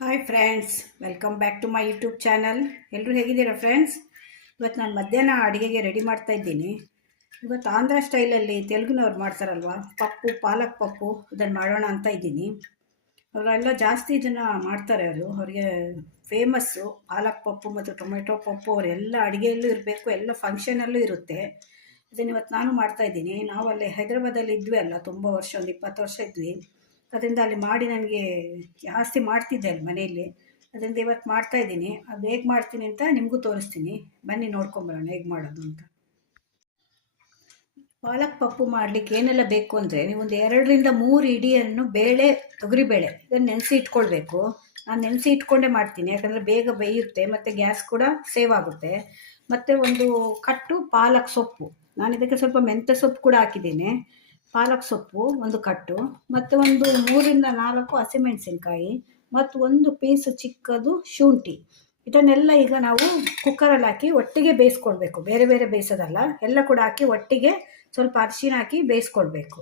Hi friends welcome back to my YouTube channel ಎಲ್ಲರೂ ಹೇಗಿದ್ದೀರಾ friends ಇವತ್ತು ನಾನು ಮಧ್ಯಾಹ್ನ ಅಡುಗೆಗೆ ರೆಡಿ ಮಾಡ್ತಾ ಇದ್ದೀನಿ. ಇವತ್ತು ಆಂಧ್ರ ಸ್ಟೈಲಲ್ಲಿ ತೆಲುಗಿನವ್ರು ಮಾಡ್ತಾರಲ್ವ? ಪಪ್ಪು, ಪಾಲಕ್ ಪಪ್ಪು ಇದನ್ನು ಮಾಡೋಣ ಅಂತ ಇದ್ದೀನಿ. ಅವರೆಲ್ಲ ಜಾಸ್ತಿ ಇದನ್ನು ಮಾಡ್ತಾರೆ ಅವರು. ಅವರಿಗೆ ಫೇಮಸ್ಸು ಪಾಲಕ್ ಪಪ್ಪು ಮತ್ತು ಟೊಮೆಟೊ ಪಪ್ಪು ಅವರೆಲ್ಲ ಅಡುಗೆಯಲ್ಲೂ ಇರಬೇಕು, ಎಲ್ಲ ಫಂಕ್ಷನಲ್ಲೂ ಇರುತ್ತೆ. ಇದನ್ನು ಇವತ್ತು ನಾನು ಮಾಡ್ತಾ ಇದ್ದೀನಿ. ನಾವು ಅಲ್ಲಿ ಹೈದ್ರಾಬಾದಲ್ಲಿ ಇದ್ವಿ ಅಲ್ಲ, ತುಂಬ ವರ್ಷ, ಒಂದು ಇಪ್ಪತ್ತು ವರ್ಷ ಇದ್ವಿ. ಅದರಿಂದ ಅಲ್ಲಿ ಮಾಡಿ ನನಗೆ ಜಾಸ್ತಿ ಮಾಡ್ತಿದ್ದೆ ಅಲ್ಲಿ ಮನೆಯಲ್ಲಿ. ಅದರಿಂದ ಇವತ್ತು ಮಾಡ್ತಾ ಇದ್ದೀನಿ. ಅದು ಹೇಗೆ ಮಾಡ್ತೀನಿ ಅಂತ ನಿಮಗೂ ತೋರಿಸ್ತೀನಿ. ಬನ್ನಿ ನೋಡ್ಕೊಂಬರೋಣ ಹೇಗೆ ಮಾಡೋದು ಅಂತ. ಪಾಲಕ್ ಪಪ್ಪು ಮಾಡಲಿಕ್ಕೆ ಏನೆಲ್ಲ ಬೇಕು ಅಂದರೆ ನೀವು ಒಂದು ಎರಡರಿಂದ ಮೂರು ಇಡಿಯನ್ನು ಬೇಳೆ ತೊಗರಿಬೇಳೆ ಇದನ್ನು ನೆನೆಸಿ ಇಟ್ಕೊಳ್ಬೇಕು. ನಾನು ನೆನೆಸಿ ಇಟ್ಕೊಂಡೇ ಮಾಡ್ತೀನಿ. ಯಾಕಂದರೆ ಬೇಗ ಬೇಯುತ್ತೆ ಮತ್ತು ಗ್ಯಾಸ್ ಕೂಡ ಸೇವ್ ಆಗುತ್ತೆ. ಮತ್ತು ಒಂದು ಕಟ್ಟು ಪಾಲಕ್ ಸೊಪ್ಪು. ನಾನು ಇದಕ್ಕೆ ಸ್ವಲ್ಪ ಮೆಂತ್ಯ ಸೊಪ್ಪು ಕೂಡ ಹಾಕಿದ್ದೀನಿ. ಪಾಲಕ್ ಸೊಪ್ಪು, ಒಂದು ಕಟ್ಟು, ಮತ್ತು ಒಂದು ಮೂರಿಂದ ನಾಲ್ಕು ಹಸಿಮೆಣಸಿನ್ಕಾಯಿ, ಮತ್ತು ಒಂದು ಪೀಸ್ ಚಿಕ್ಕದು ಶುಂಠಿ. ಇದನ್ನೆಲ್ಲ ಈಗ ನಾವು ಕುಕ್ಕರಲ್ಲಿ ಹಾಕಿ ಒಟ್ಟಿಗೆ ಬೇಯಿಸ್ಕೊಳ್ಬೇಕು ಬೇರೆ ಬೇರೆ ಬೇಯಿಸೋದಲ್ಲ, ಎಲ್ಲ ಕೂಡ ಹಾಕಿ ಒಟ್ಟಿಗೆ ಸ್ವಲ್ಪ ಅರಿಶಿನ ಹಾಕಿ ಬೇಯಿಸ್ಕೊಳ್ಬೇಕು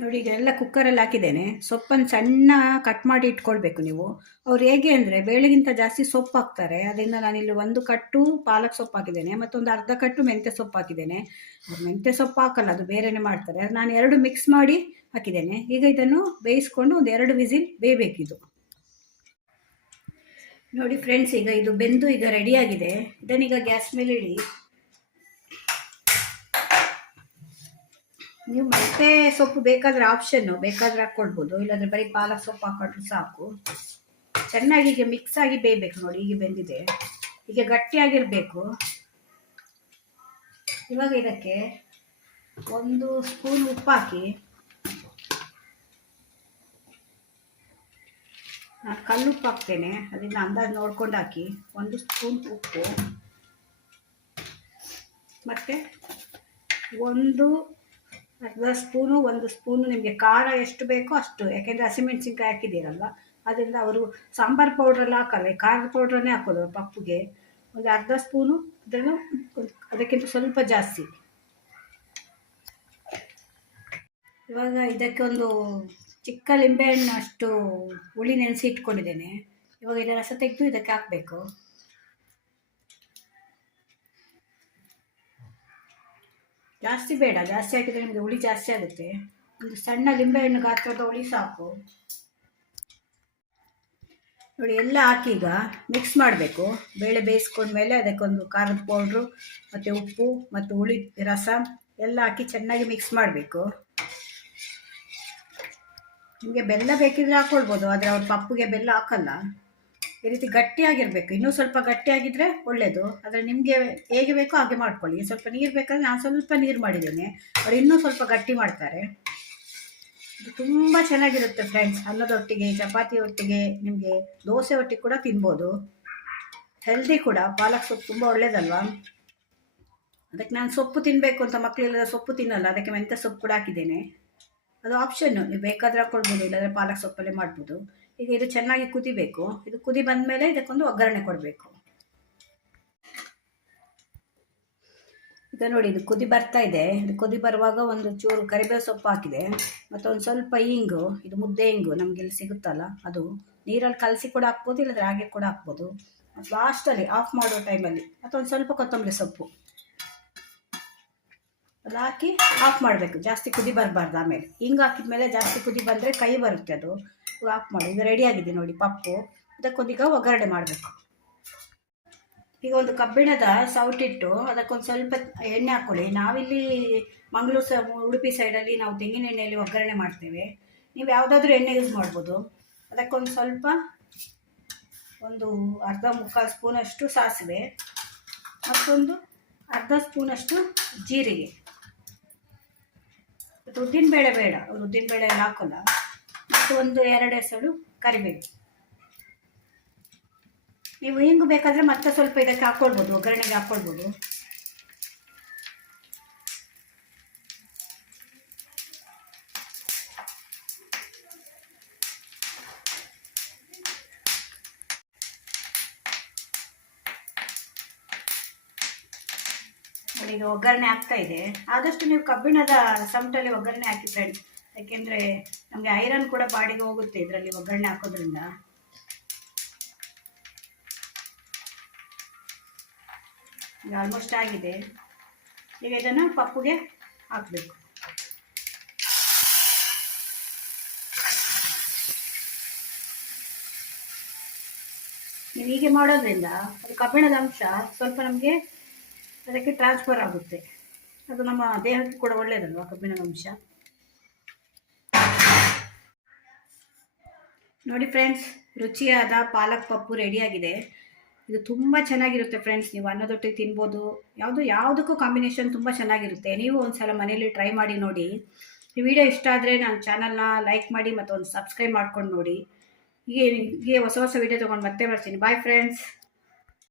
ನೋಡಿ, ಈಗ ಎಲ್ಲ ಕುಕ್ಕರಲ್ಲಿ ಹಾಕಿದ್ದೇನೆ. ಸೊಪ್ಪನ್ನು ಸಣ್ಣ ಕಟ್ ಮಾಡಿ ಇಟ್ಕೊಳ್ಬೇಕು ನೀವು. ಅವ್ರು ಹೇಗೆ ಅಂದರೆ, ಬೇಳೆಗಿಂತ ಜಾಸ್ತಿ ಸೊಪ್ಪು ಹಾಕ್ತಾರೆ. ಅದರಿಂದ ನಾನಿಲ್ಲಿ ಒಂದು ಕಟ್ಟು ಪಾಲಕ್ ಸೊಪ್ಪು ಹಾಕಿದ್ದೇನೆ, ಮತ್ತೊಂದು ಅರ್ಧ ಕಟ್ಟು ಮೆಂತ್ಯ ಸೊಪ್ಪು ಹಾಕಿದ್ದೇನೆ. ಮೆಂತ್ಯ ಸೊಪ್ಪು ಹಾಕಲ್ಲ, ಅದು ಬೇರೆನೇ ಮಾಡ್ತಾರೆ. ನಾನು ಎರಡು ಮಿಕ್ಸ್ ಮಾಡಿ ಹಾಕಿದ್ದೇನೆ. ಈಗ ಇದನ್ನು ಬೇಯಿಸ್ಕೊಂಡು ಒಂದು ಎರಡು ವಿಸಿಲ್ ಬೇಯಬೇಕಿದು. ನೋಡಿ ಫ್ರೆಂಡ್ಸ್ ಈಗ ಇದು ಬೆಂದು ಈಗ ರೆಡಿಯಾಗಿದೆ ಇದನ್ನೀಗ ಗ್ಯಾಸ್ ಮೇಲೆ ಇಡಿ ನೀವು ಮತ್ತೆ ಸೊಪ್ಪು ಬೇಕಾದ್ರೆ ಆಪ್ಷನ್ನು ಬೇಕಾದ್ರೆ ಹಾಕ್ಕೊಳ್ಬೋದು. ಇಲ್ಲಾಂದ್ರೆ ಬರೀ ಪಾಲಕ್ ಸೊಪ್ಪು ಹಾಕೊಂಡ್ರೆ ಸಾಕು. ಚೆನ್ನಾಗಿ ಈಗ ಮಿಕ್ಸ್ ಆಗಿ ಬೇಯಬೇಕು ನೋಡಿ ಈಗ ಬೆಂದಿದೆ. ಈಗ ಗಟ್ಟಿಯಾಗಿರಬೇಕು. ಇವಾಗ ಇದಕ್ಕೆ ಒಂದು ಸ್ಪೂನ್ ಉಪ್ಪು ಹಾಕಿ. ನಾನು ಕಲ್ಲುಪ್ಪು ಹಾಕ್ತೇನೆ ಅದನ್ನ ಅಂದಾಜು ನೋಡ್ಕೊಂಡು ಹಾಕಿ. ಒಂದು ಸ್ಪೂನ್ ಉಪ್ಪು. ಮತ್ತು ಒಂದು ಅರ್ಧ ಸ್ಪೂನು ಒಂದು ಸ್ಪೂನು ನಿಮಗೆ ಖಾರ ಎಷ್ಟು ಬೇಕೋ ಅಷ್ಟು, ಯಾಕೆಂದರೆ ಹಸಿಮೆಣ್ಸಿನ್ಕಾಯಿ ಹಾಕಿದ್ದೀರಲ್ಲ ಅದರಿಂದ ಅವರು ಸಾಂಬಾರು ಪೌಡ್ರೆಲ್ಲ ಹಾಕಲ್ಲ ಖಾರದ ಪೌಡ್ರನ್ನೇ ಹಾಕೋದು ಪಪ್ಪುಗೆ. ಒಂದು ಅರ್ಧ ಸ್ಪೂನು ಅದನ್ನು ಅದಕ್ಕಿಂತ ಸ್ವಲ್ಪ ಜಾಸ್ತಿ. ಇವಾಗ ಇದಕ್ಕೆ ಒಂದು ಚಿಕ್ಕ ಲಿಂಬೆಹಣ್ಣು ಅಷ್ಟು ಹುಳಿ ನೆನೆಸಿ ಇಟ್ಕೊಂಡಿದ್ದೇನೆ. ಇವಾಗ ಇದರ ರಸ ತೆಗೆದು ಇದಕ್ಕೆ ಹಾಕಬೇಕು. ಜಾಸ್ತಿ ಬೇಡ, ಜಾಸ್ತಿ ಹಾಕಿದರೆ ನಿಮಗೆ ಹುಳಿ ಜಾಸ್ತಿ ಆಗುತ್ತೆ. ಒಂದು ಸಣ್ಣ ಲಿಂಬೆಹಣ್ಣು ಗಾತ್ರದ ಹುಳಿ ಸಾಕು. ನೋಡಿ, ಎಲ್ಲ ಹಾಕಿ ಈಗ ಮಿಕ್ಸ್ ಮಾಡಬೇಕು. ಬೇಳೆ ಬೇಯಿಸ್ಕೊಂಡ್ಮೇಲೆ ಅದಕ್ಕೊಂದು ಖಾರದ ಪೌಡ್ರು ಮತ್ತು ಉಪ್ಪು, ಮತ್ತು ಹುಳಿ, ರಸ ಎಲ್ಲ ಹಾಕಿ ಚೆನ್ನಾಗಿ ಮಿಕ್ಸ್ ಮಾಡಬೇಕು. ನಿಮಗೆ ಬೆಲ್ಲ ಬೇಕಿದ್ರೆ ಹಾಕ್ಕೊಳ್ಬೋದು ಆದರೆ ಅವ್ರ ಪಪ್ಪುಗೆ ಬೆಲ್ಲ ಹಾಕಲ್ಲ. ಈ ರೀತಿ ಗಟ್ಟಿಯಾಗಿರಬೇಕು. ಇನ್ನೂ ಸ್ವಲ್ಪ ಗಟ್ಟಿಯಾಗಿದ್ದರೆ ಒಳ್ಳೆಯದು ಆದರೆ ನಿಮಗೆ ಹೇಗೆ ಬೇಕೋ ಹಾಗೆ ಮಾಡ್ಕೊಳ್ಳಿ. ಸ್ವಲ್ಪ ನೀರು ಬೇಕಾದ್ರೆ ನಾನು ಸ್ವಲ್ಪ ನೀರು ಮಾಡಿದ್ದೇನೆ. ಅವ್ರು ಇನ್ನೂ ಸ್ವಲ್ಪ ಗಟ್ಟಿ ಮಾಡ್ತಾರೆ. ಇದು ತುಂಬ ಚೆನ್ನಾಗಿರುತ್ತೆ ಫ್ರೆಂಡ್ಸ್ ಅನ್ನದೊಟ್ಟಿಗೆ ಚಪಾತಿ ಒಟ್ಟಿಗೆ ನಿಮಗೆ ದೋಸೆ ಒಟ್ಟಿಗೆ ಕೂಡ ತಿನ್ಬೋದು. ಹೆಲ್ದಿ ಕೂಡ. ಪಾಲಕ್ ಸೊಪ್ಪು ತುಂಬ ಒಳ್ಳೇದಲ್ವಾ? ಅದಕ್ಕೆ ನಾನು ಸೊಪ್ಪು ತಿನ್ನಬೇಕು ಅಂತ ಮಕ್ಕಳಿಲ್ಲದ ಸೊಪ್ಪು ತಿನ್ನಲ್ಲ. ಅದಕ್ಕೆ ಮೆಂತ್ಯ ಸೊಪ್ಪು ಕೂಡ ಹಾಕಿದ್ದೇನೆ. ಅದು ಆಪ್ಷನ್ನು ನೀವು ಬೇಕಾದ್ರೆ ಹಾಕ್ಕೊಳ್ಬೋದು ಇಲ್ಲಾಂದರೆ ಪಾಲಕ್ ಸೊಪ್ಪಲ್ಲೇ ಮಾಡ್ಬೋದು. ಈಗ ಇದು ಚೆನ್ನಾಗಿ ಕುದಿಬೇಕು. ಇದು ಕುದಿ ಬಂದಮೇಲೆ ಇದಕ್ಕೊಂದು ಒಗ್ಗರಣೆ ಕೊಡಬೇಕು. ಈಗ ನೋಡಿ, ಇದು ಕುದಿ ಬರ್ತಾ ಇದೆ. ಇದು ಕುದಿ ಬರುವಾಗ ಒಂದು ಚೂರು ಕರಿಬೇವು ಸೊಪ್ಪು ಹಾಕಿದೆ. ಮತ್ತು ಒಂದು ಸ್ವಲ್ಪ ಇಂಗು ಇದು ಮುದ್ದೆ ಇಂಗು ನಮಗೆ ಇಲ್ಲಿ ಸಿಗುತ್ತಲ್ಲ, ಅದು ನೀರಲ್ಲಿ ಕಲಸಿ ಕೂಡ ಹಾಕ್ಬೋದು, ಇಲ್ಲದ್ರೆ ಹಾಗೆ ಕೂಡ ಹಾಕ್ಬೋದು. ಲಾಸ್ಟಲ್ಲಿ ಆಫ್ ಮಾಡೋ ಟೈಮಲ್ಲಿ ಮತ್ತೊಂದು ಸ್ವಲ್ಪ ಕೊತ್ತಂಬರಿ ಸೊಪ್ಪು. ಅದು ಹಾಕಿ ಆಫ್ ಮಾಡಬೇಕು. ಜಾಸ್ತಿ ಕುದಿ ಬರಬಾರ್ದು ಆಮೇಲೆ. ಹಿಂಗೆ ಹಾಕಿದ ಮೇಲೆ ಜಾಸ್ತಿ ಕುದಿ ಬಂದರೆ ಕೈ ಬರುತ್ತೆ ಅದು. ಆಫ್ ಮಾಡಿ ಇದು ಆಗಿದೆ ನೋಡಿ ಪಪ್ಪು. ಅದಕ್ಕೊಂದೀಗ ಒಗ್ಗರಣೆ ಮಾಡಬೇಕು. ಈಗ ಒಂದು ಕಬ್ಬಿಣದ ಸೌಟಿಟ್ಟು ಅದಕ್ಕೊಂದು ಸ್ವಲ್ಪ ಎಣ್ಣೆ ಹಾಕ್ಕೊಳ್ಳಿ ನಾವಿಲ್ಲಿ ಮಂಗಳೂರು ಸ, ಉಡುಪಿ ಸೈಡಲ್ಲಿ ನಾವು ತೆಂಗಿನ ಎಣ್ಣೆಯಲ್ಲಿ ಒಗ್ಗರಣೆ ಮಾಡ್ತೇವೆ. ನೀವು ಯಾವುದಾದ್ರೂ ಎಣ್ಣೆ ಯೂಸ್ ಮಾಡ್ಬೋದು. ಅದಕ್ಕೊಂದು ಸ್ವಲ್ಪ ಒಂದು ಅರ್ಧ ಮುಕ್ಕಾಲು ಸ್ಪೂನಷ್ಟು ಸಾಸಿವೆ, ಮತ್ತೊಂದು ಅರ್ಧ ಸ್ಪೂನಷ್ಟು ಜೀರಿಗೆ. ಉದ್ದಿನ ಬೇಳೆ ಬೇಡ ಉದ್ದಿನ ಬೇಳೆ ಹಾಕೋಲ್ಲ. ಮತ್ತು ಒಂದು ಎರಡು ಎಸಳು ಕರಿಬೇವು. ನೀವು ಹಿಂಗು ಬೇಕಾದರೆ ಮತ್ತೆ ಸ್ವಲ್ಪ ಇದಕ್ಕೆ ಹಾಕ್ಕೊಳ್ಬೋದು ಒಗ್ಗರಣೆಗೆ ಹಾಕ್ಕೊಳ್ಬೋದು ನೋಡಿ ಒಗ್ಗರಣೆ ಆಗ್ತಾ ಇದೆ. ಆದಷ್ಟು ನೀವು ಕಬ್ಬಿಣದ ಸಮಟಲ್ಲಿ ಒಗ್ಗರಣೆ ಹಾಕಿ ಫ್ರೆಂಡ್ಸ್ ಯಾಕೆಂದರೆ ನಮಗೆ ಐರನ್ ಕೂಡ ಬಾಡಿಗೆ ಹೋಗುತ್ತೆ ಇದರಲ್ಲಿ ಒಗ್ಗರಣೆ ಹಾಕೋದ್ರಿಂದ. ಈಗ ಆಲ್ಮೋಸ್ಟ್ ಆಗಿದೆ. ಈಗ ಇದನ್ನು ಪಪ್ಪುಗೆ ಹಾಕಬೇಕು. ನೀವು ಹೀಗೆ ಮಾಡೋದ್ರಿಂದ ಅದು ಕಬ್ಬಿಣದ ಅಂಶ ಸ್ವಲ್ಪ ನಮಗೆ ಅದಕ್ಕೆ ಟ್ರಾನ್ಸ್ಫರ್ ಆಗುತ್ತೆ. ಅದು ನಮ್ಮ ದೇಹಕ್ಕೆ ಕೂಡ ಒಳ್ಳೆಯದಲ್ವ ಕಬ್ಬಿಣದ ಅಂಶ? ನೋಡಿ ಫ್ರೆಂಡ್ಸ್ ರುಚಿಯಾದ ಪಾಲಕ್ ಪಪ್ಪು ರೆಡಿಯಾಗಿದೆ ಇದು ತುಂಬ ಚೆನ್ನಾಗಿರುತ್ತೆ ಫ್ರೆಂಡ್ಸ್ ನೀವು ಅನ್ನದೊಟ್ಟಿಗೆ ತಿನ್ಬೋದು. ಯಾವುದು, ಯಾವುದಕ್ಕೂ ಕಾಂಬಿನೇಷನ್ ತುಂಬ ಚೆನ್ನಾಗಿರುತ್ತೆ. ನೀವು ಒಂದ್ಸಲ ಮನೇಲಿ ಟ್ರೈ ಮಾಡಿ ನೋಡಿ. ಈ ವಿಡಿಯೋ ಇಷ್ಟ ಆದರೆ ನನ್ನ ಚಾನಲ್ನ ಲೈಕ್ ಮಾಡಿ ಮತ್ತು ಒಂದು ಸಬ್ಸ್ಕ್ರೈಬ್ ಮಾಡ್ಕೊಂಡು ನೋಡಿ. ಹೀಗೆ ಹೀಗೆ ಹೊಸ ಹೊಸ ವಿಡಿಯೋ ತೊಗೊಂಡು ಮತ್ತೆ ಬರ್ತೀನಿ. Bye friends